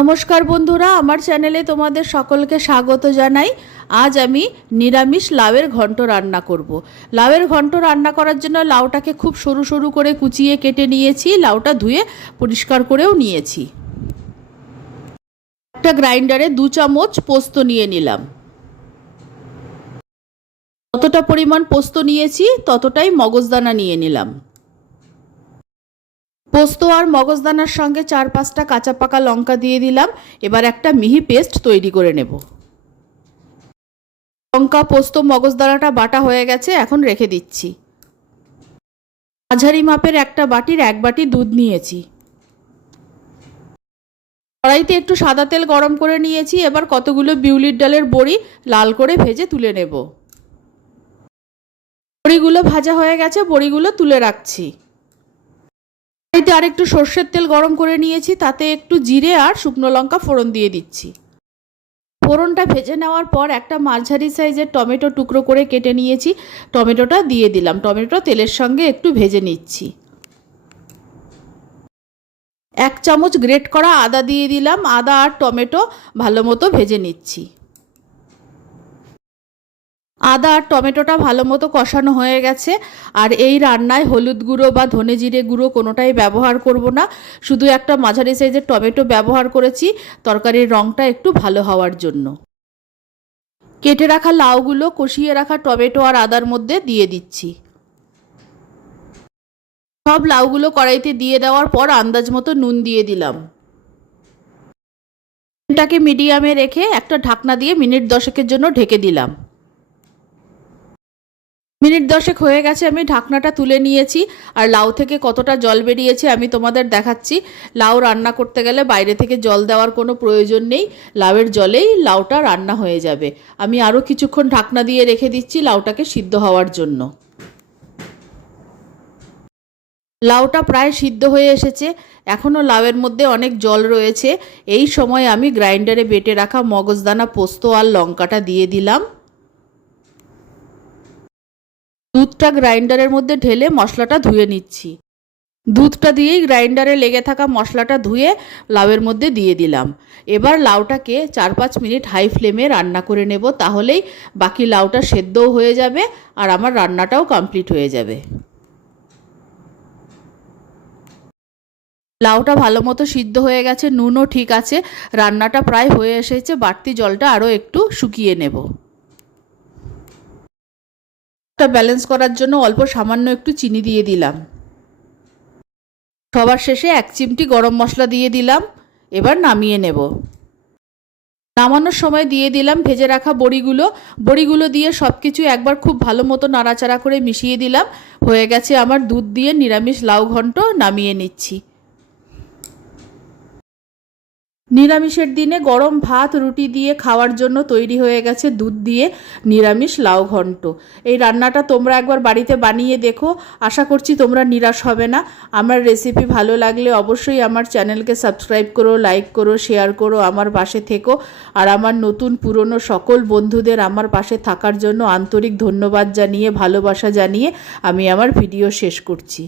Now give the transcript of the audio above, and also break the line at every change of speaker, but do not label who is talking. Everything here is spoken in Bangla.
নমস্কার বন্ধুরা, আমার চ্যানেলে তোমাদের সকলকে স্বাগত জানাই। আজ আমি নিরামিষ লাউয়ের ঘন্ট রান্না করব। লাউয়ের ঘন্ট রান্না করার জন্য লাউটাকে খুব সরু সরু করে কুচিয়ে কেটে নিয়েছি, লাউটা ধুয়ে পরিষ্কার করেও নিয়েছি। একটা গ্রাইন্ডারে দু চামচ পোস্ত নিয়ে নিলাম। যতটা পরিমাণ পোস্ত নিয়েছি, ততটাই মগজদানা নিয়ে নিলাম। পোস্ত আর মগজদানার সঙ্গে চার পাঁচটা কাঁচা পাকা লঙ্কা দিয়ে দিলাম। এবার একটা মিহি পেস্ট তৈরি করে নেব। লঙ্কা, পোস্ত, মগজদানাটা বাটা হয়ে গেছে, এখন রেখে দিচ্ছি। মাঝারি মাপের একটা বাটির এক বাটি দুধ নিয়েছি। কড়াইতে একটু সাদা তেল গরম করে নিয়েছি, এবার কতগুলো বিউলির ডালের বড়ি লাল করে ভেজে তুলে নেব। বড়িগুলো ভাজা হয়ে গেছে, বড়িগুলো তুলে রাখছি। কড়াইতে আর একটু সর্ষের তেল গরম করে নিয়েছি, তাতে একটু জিরে আর শুকনো লঙ্কা ফোড়ন দিয়ে দিচ্ছি। ফোড়নটা ভেজে নেওয়ার পর একটা মাঝারি সাইজের টমেটো টুকরো করে কেটে নিয়েছি, টমেটোটা দিয়ে দিলাম। টমেটো তেলের সঙ্গে একটু ভেজে নিচ্ছি। এক চামচ গ্রেট করা আদা দিয়ে দিলাম, আদা আর টমেটো ভালো মতো ভেজে নিচ্ছি। আদা আর টমেটোটা ভালো মতো কষানো হয়ে গেছে। আর এই রান্নায় হলুদ গুঁড়ো বা ধনে জিরে গুঁড়ো কোনোটাই ব্যবহার করব না। শুধু একটা মাঝারি সাইজের টমেটো ব্যবহার করেছি, তরকারির রঙটা একটু ভালো হওয়ার জন্য। কেটে রাখা লাউগুলো, কষিয়ে রাখা টমেটো আর আদার মধ্যে দিয়ে দিচ্ছি। সব লাউগুলো কড়াইতে দিয়ে দেওয়ার পর আন্দাজ মতো নুন দিয়ে দিলাম। ফ্লেমটাকে মিডিয়ামে রেখে একটা ঢাকনা দিয়ে মিনিট দশেকের জন্য ঢেকে দিলাম। মিনিট দশেক হয়ে গেছে, আমি ঢাকনাটা তুলে নিয়েছি আর লাউ থেকে কতটা জল বেরিয়েছে আমি তোমাদের দেখাচ্ছি। লাউ রান্না করতে গেলে বাইরে থেকে জল দেওয়ার কোনো প্রয়োজন নেই, লাউয়ের জলেই লাউটা রান্না হয়ে যাবে। আমি আরও কিছুক্ষণ ঢাকনা দিয়ে রেখে দিচ্ছি লাউটাকে সিদ্ধ হওয়ার জন্য। লাউটা প্রায় সিদ্ধ হয়ে এসেছে এখনও লাউয়ের মধ্যে অনেক জল রয়েছে। এই সময় আমি গ্রাইন্ডারে বেটে রাখা মগজদানা পোস্ত আর লঙ্কাটা দিয়ে দিলাম। দুধটা গ্রাইন্ডারের মধ্যে ঢেলে মশলাটা ধুয়ে নিচ্ছি। দুধটা দিয়েই গ্রাইন্ডারে লেগে থাকা মশলাটা ধুয়ে লাউয়ের মধ্যে দিয়ে দিলাম। এবার লাউটাকে চার পাঁচ মিনিট হাই ফ্লেমে রান্না করে নেব, তাহলেই বাকি লাউটা সেদ্ধও হয়ে যাবে আর আমার রান্নাটাও কমপ্লিট হয়ে যাবে। লাউটা ভালো মতো সিদ্ধ হয়ে গেছে, নুনও ঠিক আছে, রান্নাটা প্রায় হয়ে এসেছে, বাড়তি জলটা আরও একটু শুকিয়ে নেব। ব্যালেন্স করার জন্য অল্প সামান্য একটু চিনি দিয়ে দিলাম। সবার শেষে এক চিমটি গরম মশলা দিয়ে দিলাম। এবার নামিয়ে নেব। নামানোর সময় দিয়ে দিলাম ভেজে রাখা বড়িগুলো। বড়িগুলো দিয়ে সব কিছু একবার খুব ভালো মতো নাড়াচাড়া করে মিশিয়ে দিলাম। হয়ে গেছে আমার দুধ দিয়ে নিরামিষ লাউ ঘন্ট নামিয়ে নিচ্ছি। নিরামিষের দিনে গরম ভাত, রুটি দিয়ে খাওয়ার জন্য তৈরি হয়ে গেছে দুধ দিয়ে নিরামিষ লাউ ঘন্ট। এই রান্নাটা তোমরা একবার বাড়িতে বানিয়ে দেখো। আশা করছি তোমরা নিরাশ হবে না। আমার রেসিপি ভালো লাগলে অবশ্যই আমার চ্যানেলকে সাবস্ক্রাইব করো লাইক করো শেয়ার করো, আমার পাশে থেকো। আর আমার নতুন পুরনো সকল বন্ধুদের আমার পাশে থাকার জন্য আন্তরিক ধন্যবাদ জানিয়ে, ভালোবাসা জানিয়ে আমি আমার ভিডিও শেষ করছি।